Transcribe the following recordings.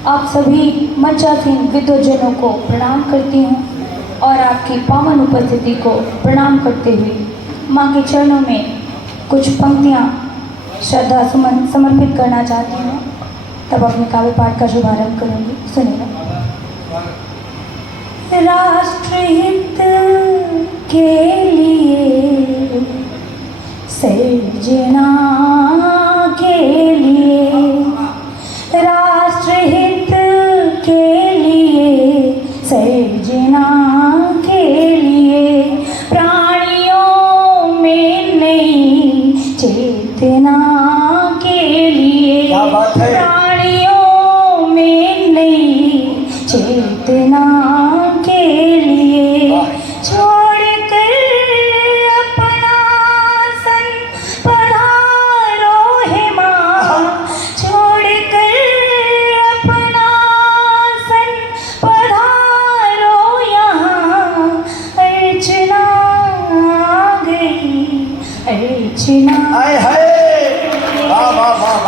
आप सभी मंचासीन विद्वजनों को प्रणाम करती हूँ और आपकी पावन उपस्थिति को प्रणाम करते हुए माँ के चरणों में कुछ पंक्तियाँ श्रद्धा सुमन समर्पित करना चाहती हूँ। तब अपने काव्य पाठ का शुभारंभ करूँगी, सुनिएगा। राष्ट्रहित के लिए सृजना के लिए, राष्ट्रहित के लिए सृजना के लिए, प्राणियों में नई चेतना के लिए, प्राणियों में नई चेतना के लिए, छोड़कर अपना सन पधारो है माँ, छोड़कर अपना सन पधारो यहाँ, अर्चना आ गई, अर्चना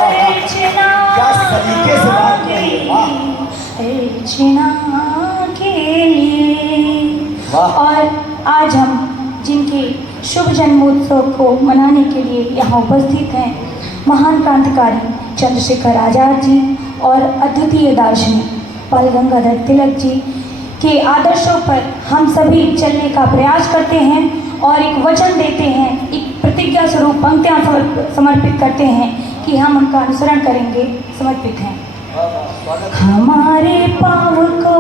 अर्चना आ गई, अर्चना के लिए। और आज हम जिनके शुभ जन्मोत्सव को मनाने के लिए यहाँ उपस्थित हैं, महान क्रांतिकारी चंद्रशेखर आज़ाद जी और अद्वितीय दार्शनिक बाल गंगाधर तिलक जी के आदर्शों पर हम सभी चलने का प्रयास करते हैं और एक वचन देते हैं, एक प्रतिज्ञा स्वरूप पंक्तियाँ समर्पित करते हैं कि हम उनका अनुसरण करेंगे। समर्पित हैं। हमारे पाँव को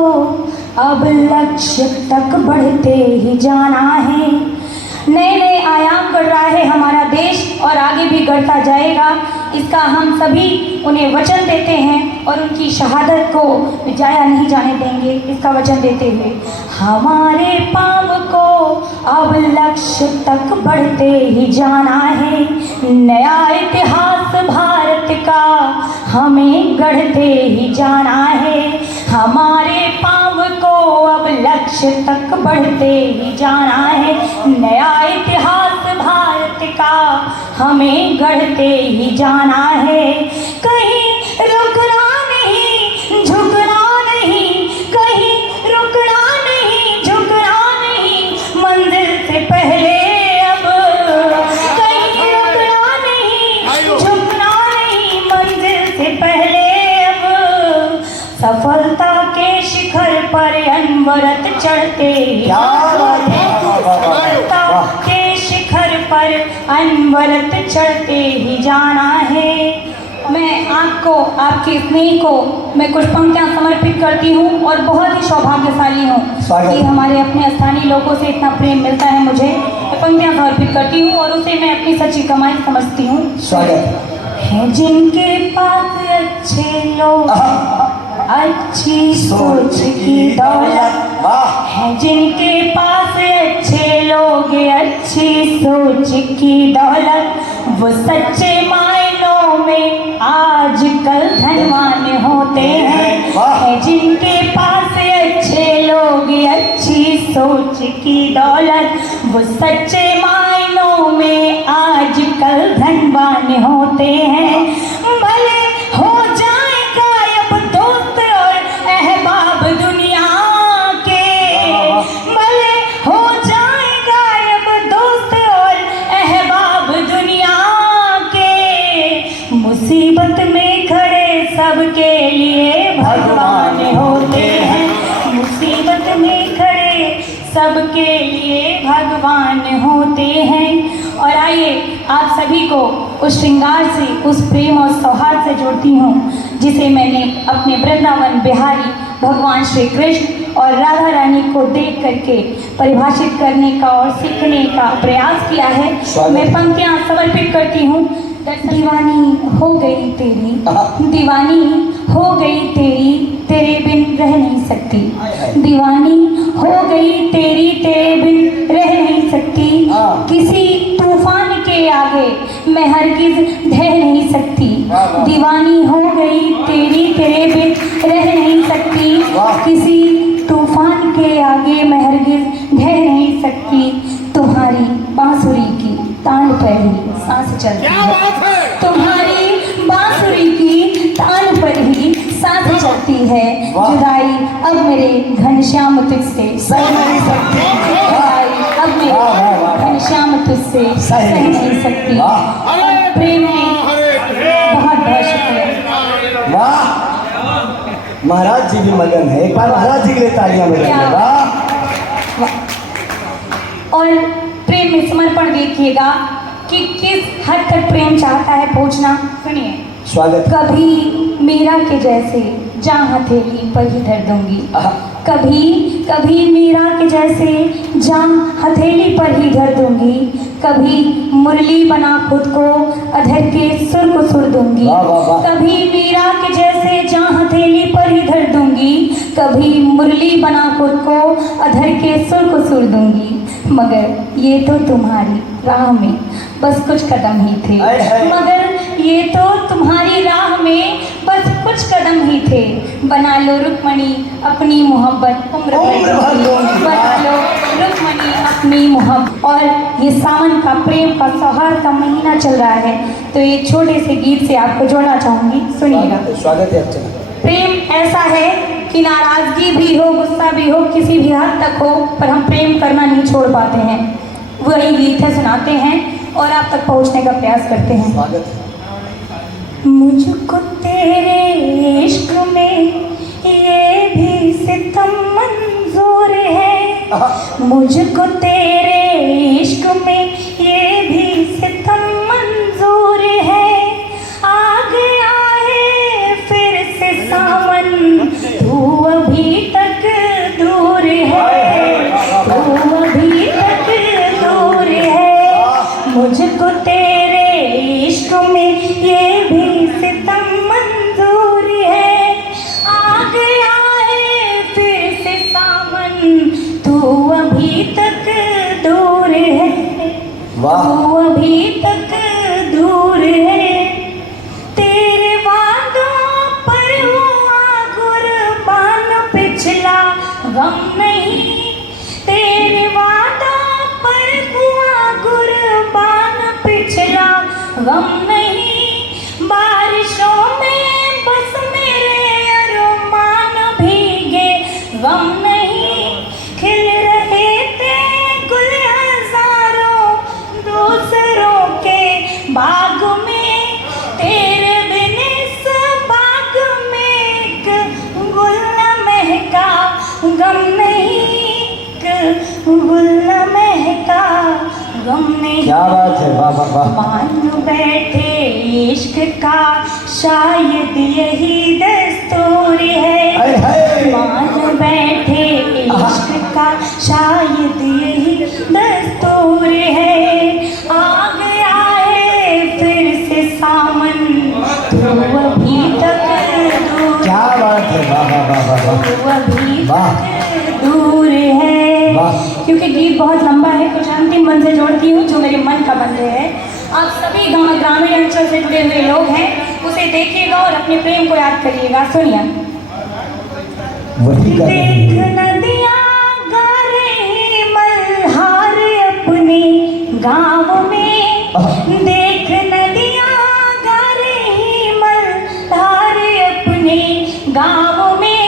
अब लक्ष्य तक बढ़ते ही जाना है, नए नए आयाम गढ़ रहा है हमारा देश और आगे भी गढ़ता जाएगा। इसका हम सभी उन्हें वचन देते हैं और उनकी शहादत को जाया नहीं जाने देंगे, इसका वचन देते हुए। हमारे पाँव को अब लक्ष्य तक बढ़ते ही जाना है, नया इतिहास भारत का हमें गढ़ते ही जाना है। हमारे पाँव को अब लक्ष्य तक बढ़ते ही जाना है, नया इतिहास भारत का हमें गढ़ते ही जाना है। कहीं रुकना नहीं, झुकना नहीं, कहीं रुकना नहीं, झुकना नहीं, मंजिल से पहले अब कहीं रुकना नहीं, झुकना नहीं, मंजिल से पहले अब सफलता के शिखर पर अनवरत चढ़ते, सफलता के शिखर पर अनवरत चढ़ते ही जाना है। मैं आपको, आपके स्नेह को मैं कुछ पंक्तियाँ समर्पित करती हूँ और बहुत ही सौभाग्यशाली हूँ कि हमारे अपने स्थानीय लोगों से इतना प्रेम मिलता है मुझे। मैं पंक्तियाँ समर्पित करती हूँ और उसे मैं अपनी सच्ची कमाई समझती हूँ। है जिनके पास अच्छे लोग, अच्छी सोच की दौलत, है जिनके पास अच्छे लोग, अच्छी सोच की दौलत, वो सच्चे मायनों में आजकल धनवान होते हैं। है जिनके पास अच्छे लोग, अच्छी सोच की दौलत, वो सच्चे मायनों में आजकल धनवान होते हैं। भले हो जाए गायब दोस्त और अहबाब दुनिया के, भले हो जाए गायब दोस्त और अहबाब दुनिया के, मुसीबत में खड़े सबके लिए भगवान होते हैं। मुसीबत में खड़े सबके लिए भगवान होते हैं। और आइए आप सभी को उस श्रृंगार से, उस प्रेम और सौहार्द से जोड़ती हूँ जिसे मैंने अपने वृंदावन बिहारी भगवान श्री कृष्ण और राधा रानी को देख करके परिभाषित करने का और सीखने का प्रयास किया है। मैं पंक्तियाँ समर्पित करती हूँ। दीवानी हो गई तेरी, दीवानी हो गई तेरी, तेरे बिन रह नहीं सकती, दीवानी हो गई तेरी, तेरे बिन रह नहीं सकती, किसी तूफान के आगे मैं हरगिज ढह नहीं सकती, दीवानी हो गई तेरी, तेरे बिन रह नहीं सकती, किसी तूफान के आगे मैं हरगिज ढह नहीं सकती, तुम्हारी बांसुरी की तान पर ही सांस चलती है, तुम्हारी बांसुरी की तान पर ही सांस चलती है वाह। जुदाई अब मेरे घनश्याम तुझसे सह नहीं सकती। जुदाई अब मेरे वाह, वाह, वाह। घनश्याम तुझसे सह सह नहीं सकती। वाह। और प्रेम में बहुत बहुत शुक्रिया। वाह, महाराज जी भी मगन है। एक बार महाराज जी के लिए तालियां बजाइए। क्या? वाह, और प्रेम में समर्पण देखिएगा कि किस हद तक प्रेम चाहता है पूछना। सुनिए, स्वागत। कभी मीरा के जैसे जहाँ हथेली पर ही धर दूंगी, आहा। कभी कभी मीरा के जैसे जहाँ हथेली पर ही धर दूंगी, कभी मुरली बना खुद को अधर के सुर को सुर दूंगी, वाह, वाह, वाह। कभी मीरा के जैसे जहाँ हथेली पर ही धर दूंगी, कभी मुरली बना खुद को अधर के सुर को सुर दूंगी। मगर ये तो तुम्हारी राह में बस कुछ कदम ही थे, आए हाय। मगर ये तो तुम्हारी राह में बस कुछ कदम ही थे। बना लो रुक्मणी अपनी मोहब्बत उम्र उम्र भर दूंगी। बना लो रुक्मणी अपनी मोहब्बत। और ये सावन का प्रेम का सौहार्द का महीना चल रहा है, तो ये छोटे से गीत से आपको जोड़ना चाहूंगी, सुनिएगा। स्वागत है अर्चना। प्रेम ऐसा है कि नाराजगी भी हो, गुस्सा भी हो, किसी भी हद तक हो, पर हम प्रेम करना नहीं छोड़ पाते हैं। वही गीत है, सुनाते हैं और आप तक पहुंचने का प्रयास करते हैं। स्वागत है। मुझको तेरे इश्क में ये भी सितम मंजूर है, मुझको तेरे इश्क में ये भी सितम मंजूर है। आ गया है फिर से सावन, तू अभी तक दूर है, तू अभी तक दूर है। मुझको तेरे इश्क में ये भी सितम मंजूर है। आ गया है फिर से सावन, तू अभी तक दूर है, वाह। तू अभी तक दूर है। तेरे वादों पर हुआ कुर्बान पिछला गम नहीं, तेरे वादों पर हुआ कुर्बान पिछला गम नहीं। बारिशों में बस मेरे अरमान भीगे गम नहीं। खिल रहे थे गुल हजारों दूसरों के बाग में, तेरे बिन इस बाग में एक गुल न महका गम नहीं, एक गुल न महका गम नहीं। क्या बात है। वाह वाह वाह। मान बैठे इश्क का शायद यही दस्तूर है, हाय हाय। मान बैठे इश्क का शायद यही दस्तूर है। आ गया है फिर से सावन, तू अभी तक दूर, क्या बात है। वाह वाह वाह वाह वाह। तू अभी वाह। तक दूर है। वाह। क्योंकि गीत बहुत लंबा है, कुछ अंतिम बंद से जोड़ती हूँ जो मेरे मन का बंद है। आप सभी ग्रामीण अंचल से जुड़े हुए लोग हैं, उसे देखिएगा और अपने प्रेम को याद करिएगा। सुनिए। वही कर रही देख है। नदियाँ गा रही मल्हार अपने गाँव में, देख नदियाँ गा रही मल्हार अपने गाँव में।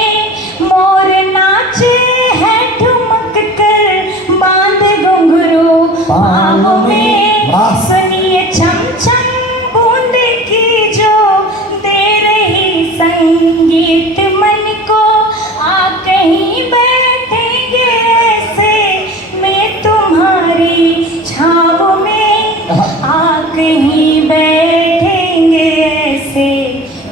मोर नाचे है ठुमक कर बांध घुंघरू पाँव में। वाह। सुनिए छम छम बूंद की जो दे रही संगीत मन को। आ कहीं बैठेंगे ऐसे मैं तुम्हारी छाव में, आ कहीं बैठेंगे ऐसे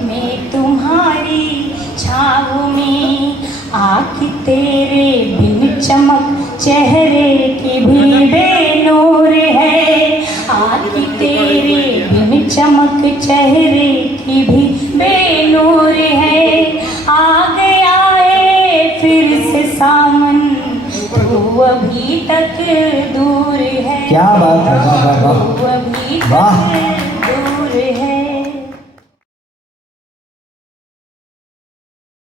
मैं तुम्हारी छाव में। आँख तेरे बिन चमक चेहरे की भी बेनूर है, आँख तेरे बिन चमक चेहरे की भी बेनूर है। आ गया है फिर से सावन, तू अभी तक दूर है, क्या बात है। वाह वाह वाह। तू अभी वाह। तक